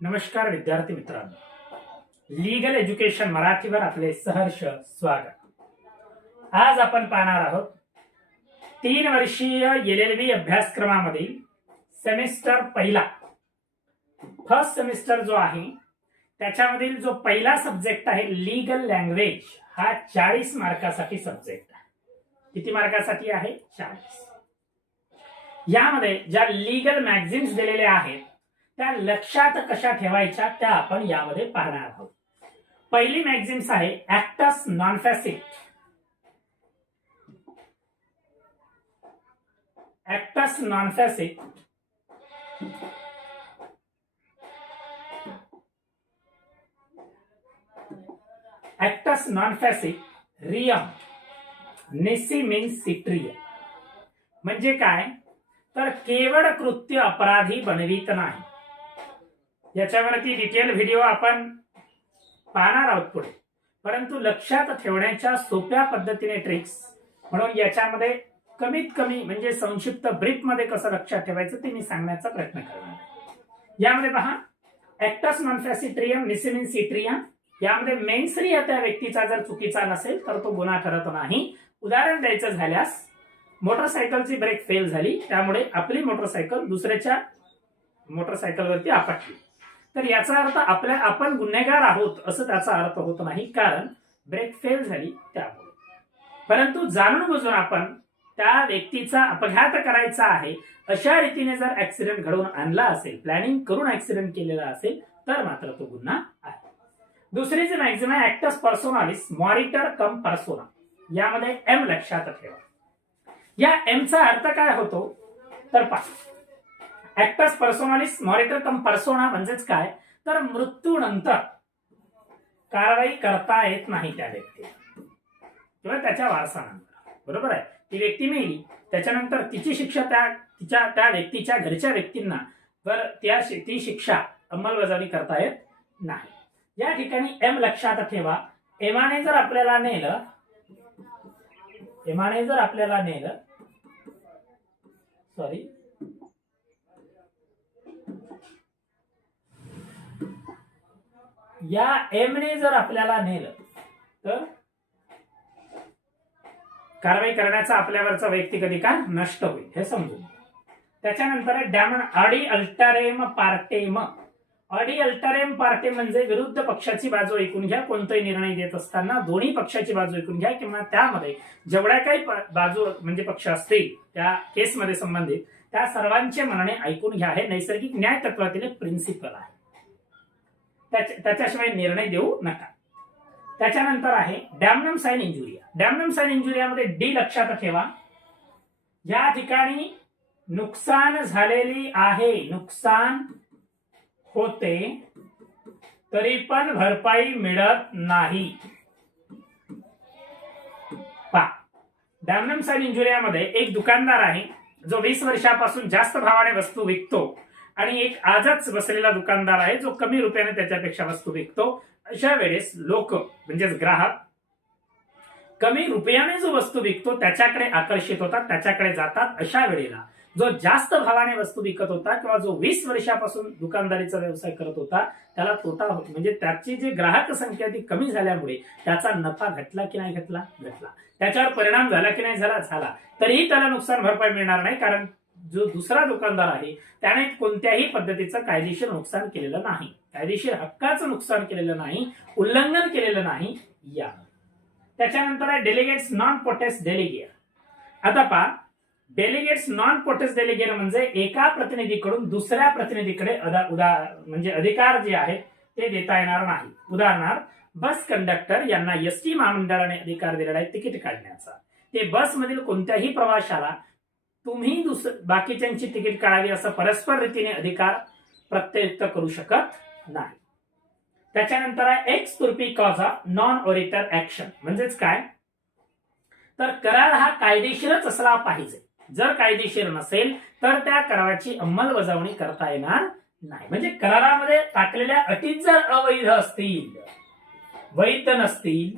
नमस्कार विद्यार्थी मित्रांनो, लीगल एज्युकेशन मराठीवर आपले सहर्ष स्वागत। आज आपण पाहणार आहोत 3 वर्षीय LLB अभ्यासक्रमामधील सेमिस्टर पहिला फर्स्ट सेमिस्टर जो आहे त्याच्यामधील जो पहिला सब्जेक्ट आहे लीगल लँग्वेज, हा 40 मार्कासाठी सब्जेक्ट आहे। किती मार्कासाठी आहे? 40। यामध्ये ज्या लीगल मॅगझिन्स दिलेल्या आहेत त्या लक्षात कशा ठेवायच्या त्या आपण यामध्ये पाहणार आहोत। पहिली मॅगझिन्स आहे ऍक्टस नॉन फॅसिट। ऍक्टस नॉन फॅसिट ऍक्टस नॉन फॅसिट रियम नेसी मीन्स सिट्रिय म्हणजे काय तर केवळ कृत्य अपराधी बनवित नाही। याच्यावरती डिटेल व्हिडिओ आपण पाहणार आहोत पुढे, परंतु लक्षात ठेवण्याच्या सोप्या पद्धतीने ट्रिक्स म्हणून याच्यामध्ये कमीत कमी म्हणजे संक्षिप्त ब्रीफ मध्ये कसं लक्षात ठेवायचं ते मी सांगण्याचा प्रयत्न करणार आहे। यामध्ये पहा, ऍक्टस नॉन फॅसिट्रियम निसिमिन सिट्रियम, यामध्ये मेन्सरी या त्या व्यक्तीचा जर चुकीचा नसेल तर तो गुन्हा ठरत नाही। उदाहरण द्यायचं झाल्यास मोटरसायकलची ब्रेक फेल झाली, त्यामुळे आपली मोटरसायकल दुसऱ्याच्या मोटरसायकलवरती आपटली, तर याचा अर्थ आपण गुन्हेगार आहोत असं त्याचा अर्थ होत नाही, कारण ब्रेक फेल झाली त्यामुळे। परंतु जाणून बुजून आपण त्या व्यक्तीचा अपघात करायचा आहे अशा रीतीने जर ऍक्सिडेंट घडवून आणला असेल, प्लॅनिंग करून ऍक्सिडेंट केलेला असेल तर मात्र तो गुन्हा आहे। दुसरी जी मॅगझिम आहे ऍक्टस पर्सोनालिस मॉरिटर कम पर्सोना, यामध्ये एम लक्षात ठेवा। या एमचा अर्थ काय होतो तर पहा, ऍक्टस पर्सोनालिस मॉरिटर कम पर्सोना म्हणजेच काय तर मृत्यूनंतर कारवाई करता येत नाही त्या व्यक्तीला किंवा त्याच्या वारसानंतर, बरोबर आहे। ती व्यक्ती मेली त्याच्यानंतर तिची शिक्षा त्या व्यक्तीच्या घरच्या व्यक्तींना ती शिक्षा अंमलबजावणी करता येत नाही। या ठिकाणी एम लक्षात ठेवा। एमाने जर आपल्याला नेलं सॉरी या एमने जर आपल्याला नेलं तर कारवाई करण्याचा आपल्यावरचा वैयक्तिक अधिकार नष्ट होईल, हे समजून। त्याच्यानंतर डॅमन ऑडी अल्टरेम पार्टेम। ऑडी अल्टरेम पार्टेम म्हणजे विरुद्ध पक्षाची बाजू ऐकून घ्या। कोणताही निर्णय देत असताना दोन्ही पक्षाची बाजू ऐकून घ्या किंवा त्यामध्ये जेवढ्या काही बाजू म्हणजे पक्ष असतील त्या केसमध्ये संबंधित त्या सर्वांचे म्हणणे ऐकून घ्या, हे नैसर्गिक न्याय तत्वातील प्रिन्सिपल आहे। त्याच्याशिवाय निर्णय देऊ नका। त्याच्यानंतर आहे डॅमनम साइन इंजुरिया। डॅमनम साइन इंजुरियामध्ये डी लक्षात ठेवा। या ठिकाणी नुकसान झालेली आहे, नुकसान होते तरी पण भरपाई मिळत नाही। डॅमनम साइन इंजुरियामध्ये एक दुकानदार आहे जो 20 वर्षापासून जास्त भावाने वस्तू विकतो आणि एक आजच बसलेला दुकानदार आहे जो कमी रुपयाने त्याच्यापेक्षा वस्तू विकतो। अशा वेळेस लोक म्हणजेच ग्राहक कमी रुपयाने जो वस्तू विकतो त्याच्याकडे आकर्षित होतात, त्याच्याकडे जातात। अशा वेळेला जो जास्त भावाने वस्तू विकत होता किंवा जो 20 वर्षापासून दुकानदारीचा व्यवसाय करत होता त्याला तोटा होतो, म्हणजे त्याची जी ग्राहक संख्या ती कमी झाल्यामुळे त्याचा नफा घटला की नाही घटला, त्याच्यावर परिणाम झाला की नाही झाला, तरीही त्याला नुकसान भरपाई मिळणार नाही, कारण जो दुसरा दुकानदार आहे त्याने कोणत्याही पद्धतीचं कायदेशीर नुकसान केलेलं नाही, कायदेशीर हक्काचं नुकसान केलेलं नाही, उल्लंघन केलेलं नाही। या त्याच्यानंतर आहे डेलिगेट्स नॉन पोटेस डेलिगेट। आता पहा, डेलिगेट्स नॉन पोटेस डेलिगेट म्हणजे एका प्रतिनिधीकडून दुसऱ्या प्रतिनिधीकडे म्हणजे अधिकार जे आहेत ते देता येणार नाही। उदाहरणार्थ बस कंडक्टर यांना एसटी महामंडळाने अधिकार दिलेला आहे तिकीट काढण्याचा, ते बसमधील कोणत्याही प्रवाशाला तुम्ही बाकीच्यांची तिकीट काढावी असं परस्पर रीतीने अधिकार प्रत्युक्त करू शकत नाही। त्याच्यानंतर आहे एक्स तुर्पी कॉजा नॉन ओरिटर ऍक्शन म्हणजेच काय तर करार हा कायदेशीरच असला पाहिजे, जर कायदेशीर नसेल तर त्या कराराची अंमलबजावणी करता येणार नाही। म्हणजे करारामध्ये टाकलेल्या अटी जर अवैध असतील, वैध नसतील,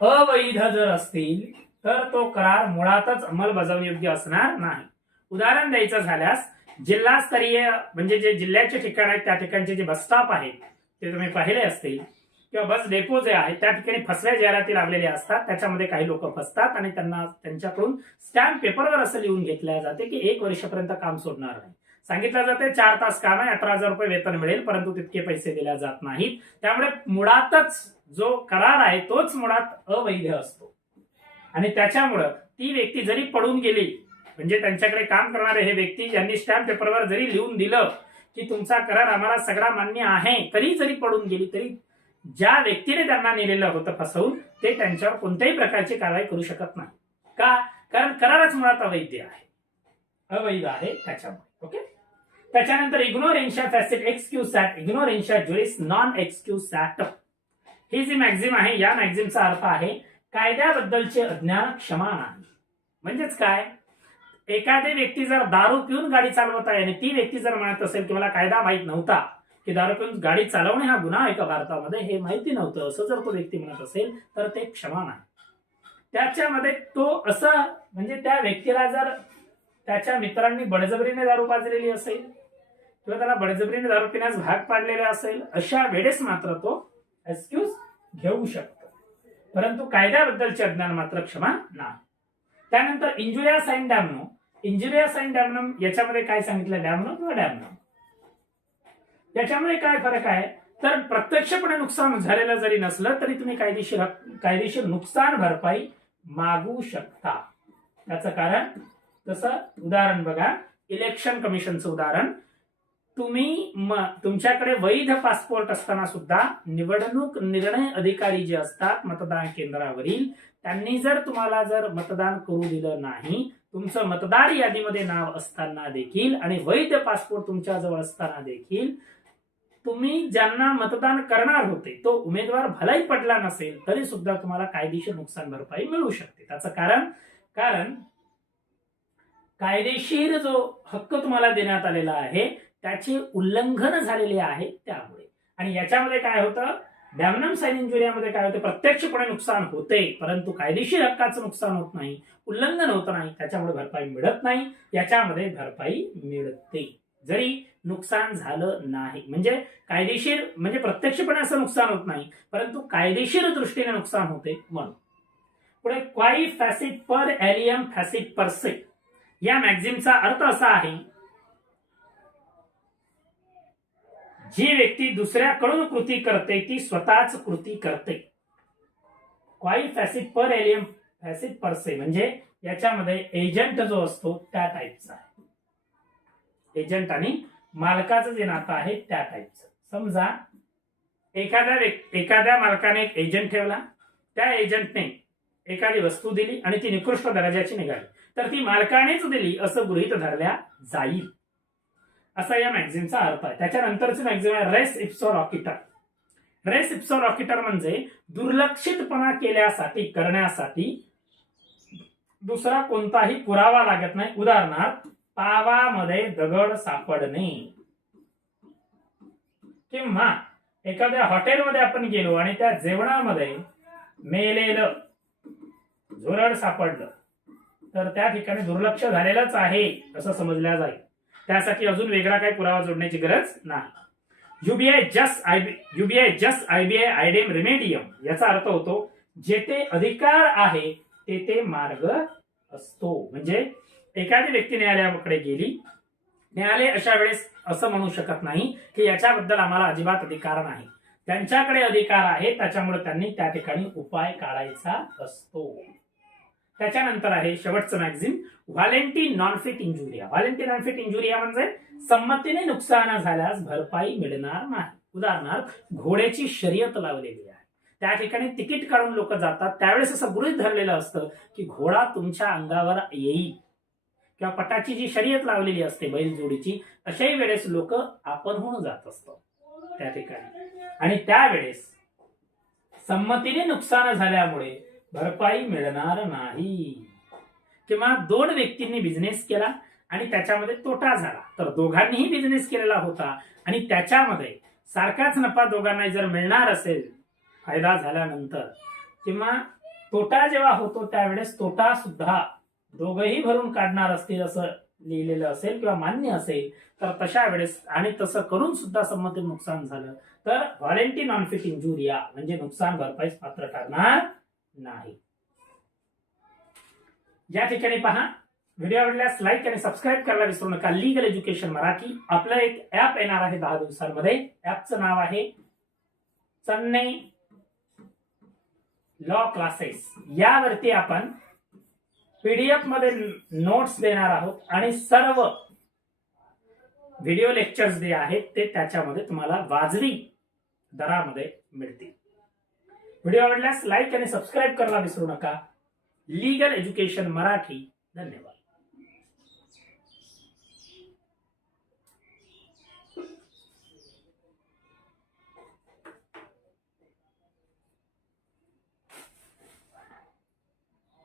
अवैध जर असतील तर तो करार मुळातच अंमलबजावणी योग्य असणार नाही। उदाहरण द्यायचं झाल्यास जिल्हास्तरीय म्हणजे जे जिल्ह्याचे ठिकाण आहेत त्या ठिकाणचे जे बस स्टॉप आहेत ते तुम्ही पाहिले असतील, किंवा बस डेपो जे आहेत त्या ठिकाणी फसव्या जाहिराती लावलेल्या असतात. त्याच्यामध्ये काही लोक फसतात आणि त्यांना त्यांच्याकडून स्टॅम्प पेपरवर असं लिहून घेतलं जाते की 1 वर्षापर्यंत काम सोडणार नाही. सांगितलं जाते 4 तास काम आहे, 18,000 रुपये वेतन मिळेल, परंतु तितके पैसे दिले जात नाहीत. त्यामुळे मुळातच जो करार आहे तोच मुळात अवैध असतो. आणि त्याच्यामुळं ती व्यक्ती जरी पडून गेली, म्हणजे त्यांच्याकडे काम करणारे हे व्यक्ती ज्यांनी स्टॅम्प पेपरवर जरी लिहून दिलं की तुमचा करार आम्हाला सगळा मान्य आहे, तरी जरी पडून गेली तरी ज्या व्यक्तीने त्यांना नेलेलं होतं फसवून ते त्यांच्यावर कोणत्याही प्रकारची कारवाई करू शकत नाही. का? कारण करारच मुळात अवैध आहे त्याच्यामुळे. ओके. त्याच्यानंतर इग्नोरेन्शिया फॅसिट एक्सक्यूज सॅट इग्नोरेन्शिया ज्युरिस नॉन एक्सक्यूज सॅट. ही जी मॅक्झिम आहे या मॅक्झिमचा अर्थ आहे कायद्याबद्दलचे अज्ञान क्षमा नाही. म्हणजेच काय, एखादी व्यक्ती जर दारू पिऊन गाडी चालवत आहे आणि ती व्यक्ती जर म्हणत असेल की मला कायदा माहित नव्हता की दारू पिऊन गाडी चालवणे हा गुन्हा आहे का भारतामध्ये, हे माहिती नव्हतं, असं जर तो व्यक्ती म्हणत असेल तर ते क्षमा नाही. त्याच्यामध्ये तो असं म्हणजे त्या व्यक्तीला जर त्याच्या मित्रांनी बळजबरीने दारू पाजलेली असेल किंवा त्याला बळजबरीने दारू पिण्यास भाग पाडलेला असेल, अशा वेळेस मात्र तो एक्सक्यूज घेऊ शकतो, परंतु कायद्याबद्दलचे अज्ञान मात्र क्षमा नाही. त्यानंतर इंजुरिया साइन डॅमनो. इंजुरिया साइन डॅमनम याच्यामध्ये काय सांगितलं, डॅमनो किंवा डॅमनम, याच्यामध्ये काय फरक आहे तर प्रत्यक्षपणे नुकसान झालेलं जरी नसलं तरी तुम्ही कायदेशीर नुकसान भरपाई मागू शकता. त्याचं कारण तसं उदाहरण बघा, इलेक्शन कमिशनचं उदाहरण. तुम्ही तुमच्याकडे वैध पासपोर्ट असताना सुद्धा निवडणूक निर्णय अधिकारी जे असतात मतदान केंद्रावरील, त्यांनी जर तुम्हाला जर मतदान करू दिलं नाही, तुमचं मतदार यादीमध्ये नाव असताना देखील आणि वैध पासपोर्ट तुमच्याजवळ असताना देखील तुम्ही ज्यांना मतदान करणार होते तो उमेदवार भलाही पडला नसेल तरी सुद्धा तुम्हाला कायदेशीर नुकसान भरपाई मिळू शकते. त्याचं कारण कायदेशीर जो हक्क तुम्हाला देण्यात आलेला आहे त्याचे उल्लंघन झालेले आहे त्यामुळे. आणि याच्यामध्ये काय होतं, डॅमनम साइन इंजुरियामध्ये काय होतं, प्रत्यक्षपणे नुकसान होते परंतु कायदेशीर हक्काचं नुकसान होत नाही, उल्लंघन होत नाही, त्याच्यामुळे भरपाई मिळत नाही. याच्यामध्ये भरपाई मिळते जरी नुकसान झालं नाही. म्हणजे कायदेशीर म्हणजे प्रत्यक्षपणे असं नुकसान होत नाही परंतु कायदेशीर दृष्टीने नुकसान होते म्हणून. पुढे क्वाई फॅसिट पर एलियम फॅसिट पर से. या मॅक्झिमचा अर्थ असा आहे, जी व्यक्ती दुसऱ्याकडून कृती करते ती स्वतःच कृती करते. क्वाई फॅसिट पर एलियम फॅसिट पर से म्हणजे याच्यामध्ये एजंट जो असतो त्या टाईपचा आहे. एजंट आणि मालकाचं जे नातं आहे त्या टाईपचं. समजा एखाद्या मालकाने एक एजंट ठेवला, त्या एजंटने एखादी वस्तू दिली आणि ती निकृष्ट दर्जाची निघाली तर ती मालकानेच दिली असं गृहीत धरल्या जाईल, असा या मॅक्झिमचा अर्थ आहे. त्याच्यानंतरची मॅक्झिम आहे रेस इप्सो रॉकिटर. रेस इप्सो रॉकिटर म्हणजे दुर्लक्षितपणा करण्यासाठी दुसरा कोणताही पुरावा लागत नाही. उदाहरणार्थ पावामध्ये दगड सापडणे किंवा एखाद्या हॉटेलमध्ये आपण गेलो आणि त्या जेवणामध्ये मेलेलं झुरड सापडलं तर त्या ठिकाणी दुर्लक्ष झालेलंच आहे असं समजल्या जाईल. त्यासाठी अजून वेगळा काही पुरावा जोडण्याची गरज नाही. युबीआय जस्ट आयबीआय आयडेम रिमेडियम याचा अर्थ होतो जेथे अधिकार आहे तेथे मार्ग असतो. म्हणजे एखादी व्यक्ती न्यायालयाकडे गेली, न्यायालय अशा वेळेस असं म्हणू शकत नाही की याच्याबद्दल आम्हाला अजिबात अधिकार नाही, त्यांच्याकडे अधिकार आहे त्याच्यामुळे त्यांनी त्या ठिकाणी उपाय काढायचा असतो. त्याच्यानंतर आहे शेवटचं मॅक्झिम व्हॅलेंटी नॉनफिट इंजुरिया. व्हॅलेंटी नॉनफिट इंजुरिया म्हणजे संमतीने नुकसान झाल्यास भरपाई मिळणार नाही. उदाहरणार्थ घोड्याची शर्यत लावलेली आहे, त्या ठिकाणी तिकीट काढून लोक जातात, त्यावेळेस असं गृहीत धरलेलं असतं की घोडा तुमच्या अंगावर येईल, किंवा पटाची जी शर्यत लावलेली असते बैलजोडीची, अशाही वेळेस लोक आपण होऊन जात असतो त्या ठिकाणी. आणि त्यावेळेस संमतीने नुकसान झाल्यामुळे भरपाई मिळणार नाही. किंवा 2 व्यक्तींनी बिझनेस केला आणि त्याच्यामध्ये तोटा झाला तर दोघांनीही बिझनेस केलेला होता आणि त्याच्यामध्ये सारखाच नफा दोघांना जर मिळणार असेल फायदा झाल्यानंतर, किंवा तोटा जेव्हा होतो त्यावेळेस तोटा सुद्धा दोघंही भरून काढणार असतील असं लिहिलेलं असेल किंवा मान्य असेल तर तशा वेळेस आणि तसं करून सुद्धा संमती नुकसान झालं तर व्हॉलेंटी नॉन फिट इंजुरिया म्हणजे नुकसान भरपाईस पात्र ठरणार नाही. या ठिकाणी पहा, व्हिडिओ आवडल्यास लाईक आणि सबस्क्राईब करायला विसरू नका. लीगल एज्युकेशन मराठी आपलं एक ऍप येणार आहे 10 दिवसांमध्ये. ऍपचं नाव आहे चन्नई लॉ क्लासेस. यावरती आपण पीडीएफ मध्ये नोट्स देणार आहोत आणि सर्व व्हिडिओ लेक्चर्स जे आहेत ते त्याच्यामध्ये तुम्हाला वाजवी दरामध्ये मिळतील. व्हिडिओ आवडल्यास लाईक आणि सबस्क्राईब करायला विसरू नका. Legal education Marathi. धन्यवाद.